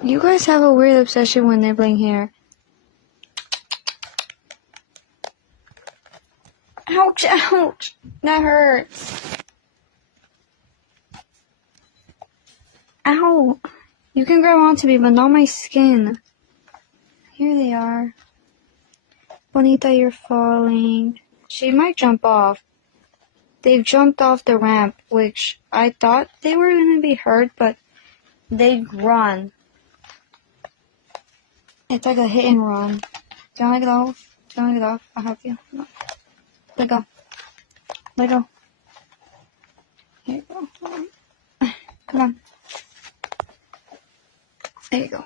You guys have a weird obsession with nibbling hair. Ouch, ouch. That hurts. Ow. You can grab onto me, but not my skin. Here they are. Bonita, you're falling. She might jump off. They've jumped off the ramp, which I thought they were going to be hurt, but they'd run. It's like a hit and run. Do you want to get off? Do you want to get off? I'll help you. No. Let go. Let go. Here you go. Come on. There you go.